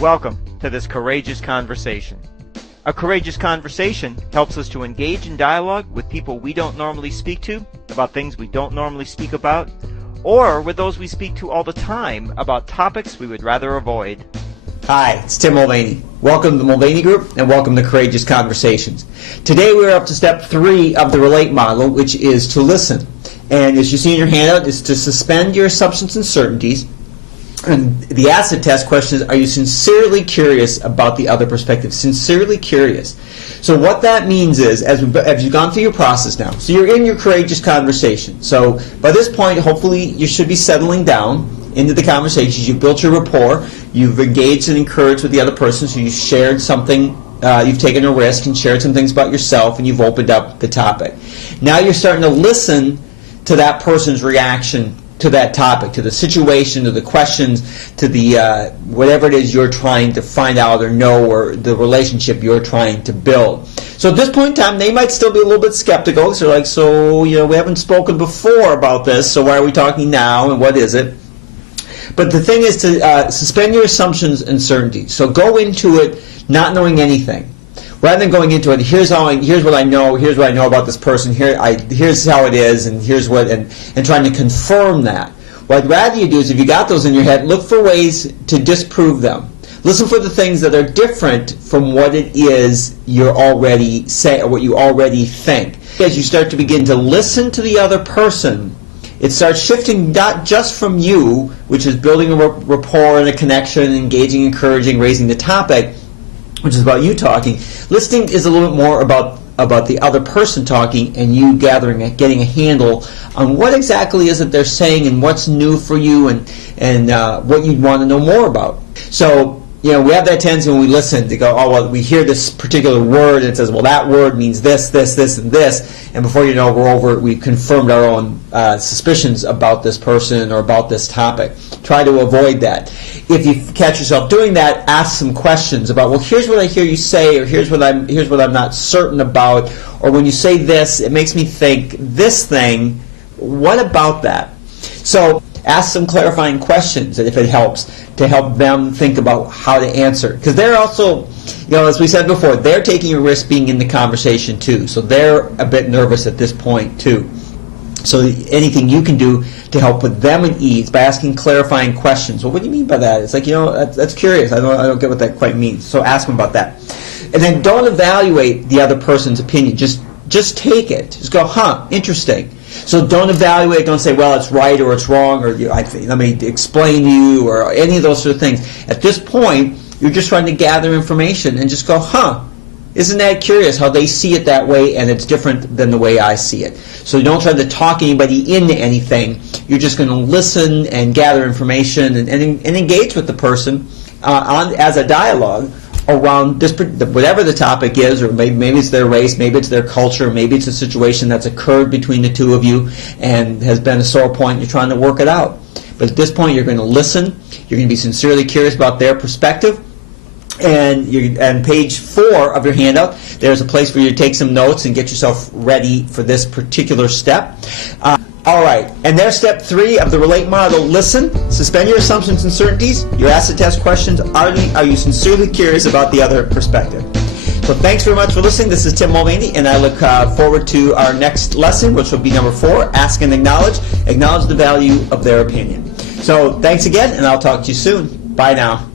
Welcome to this courageous conversation. A courageous conversation helps us to engage in dialogue with people we don't normally speak to about things we don't normally speak about, or with those we speak to all the time about topics we would rather avoid. Hi, it's Tim Mulvaney. Welcome to the Mulvaney Group and welcome to Courageous Conversations. Today we're up to step 3 of the RELATE model, which is to listen. And as you see in your handout, is to suspend your assumptions and certainties. And the acid test question is, are you sincerely curious about the other perspective? Sincerely curious. So what that means is, as you've gone through your process now, so you're in your courageous conversation. So by this point, hopefully you should be settling down into the conversations. You've built your rapport. You've engaged and encouraged with the other person. So you've shared something. You've taken a risk and shared some things about yourself, and you've opened up the topic. Now you're starting to listen to that person's reaction to that topic, to the situation, to the questions, to the whatever it is you're trying to find out or know, or the relationship you're trying to build. So at this point in time, they might still be a little bit skeptical. So like, we haven't spoken before about this, so why are we talking now, and what is it? But the thing is to suspend your assumptions and certainties. So go into it not knowing anything. Rather than going into it, here's what I know about this person, here's how it is, and here's what, and trying to confirm that. What I'd rather you do is, if you got those in your head, look for ways to disprove them. Listen for the things that are different from what it is you're already saying, or what you already think. As you start to begin to listen to the other person, it starts shifting not just from you, which is building a rapport and a connection, engaging, encouraging, raising the topic, which is about you talking. Listening is a little bit more about the other person talking, and you getting a handle on what exactly is it they're saying, and what's new for you, and what you'd want to know more about. So, we have that tendency when we listen to go, oh, well, we hear this particular word, and it says, well, that word means this, this, this, and this, and before you know, we've confirmed our own suspicions about this person or about this topic. Try to avoid that. If you catch yourself doing that, ask some questions about, well, here's what I hear you say, or here's what I'm not certain about, or when you say this, it makes me think this thing. What about that? So ask some clarifying questions, if it helps, to help them think about how to answer. Because they're also, as we said before, they're taking a risk being in the conversation too. So they're a bit nervous at this point too. So anything you can do to help put them at ease by asking clarifying questions. Well, what do you mean by that? It's like, that's curious. I don't get what that quite means. So ask them about that. And then don't evaluate the other person's opinion. Just take it. Just go, interesting. So don't evaluate. Don't say, well, it's right or it's wrong, or let me explain to you, or any of those sort of things. At this point, you're just trying to gather information and just go, isn't that curious how they see it that way, and it's different than the way I see it. So you don't try to talk anybody into anything. You're just going to listen and gather information and engage with the person as a dialogue around this, whatever the topic is, or maybe it's their race, maybe it's their culture, maybe it's a situation that's occurred between the two of you and has been a sore point. You're trying to work it out. But at this point, you're going to listen. You're going to be sincerely curious about their perspective. And page 4 of your handout, there's a place for you to take some notes and get yourself ready for this particular step. All right, and there's step 3 of the RELATE model. Listen, suspend your assumptions and certainties. Your acid test questions, are you sincerely curious about the other perspective? So thanks very much for listening. This is Tim Mulvaney, and I look forward to our next lesson, which will be number 4, ask and acknowledge. Acknowledge the value of their opinion. So thanks again, and I'll talk to you soon. Bye now.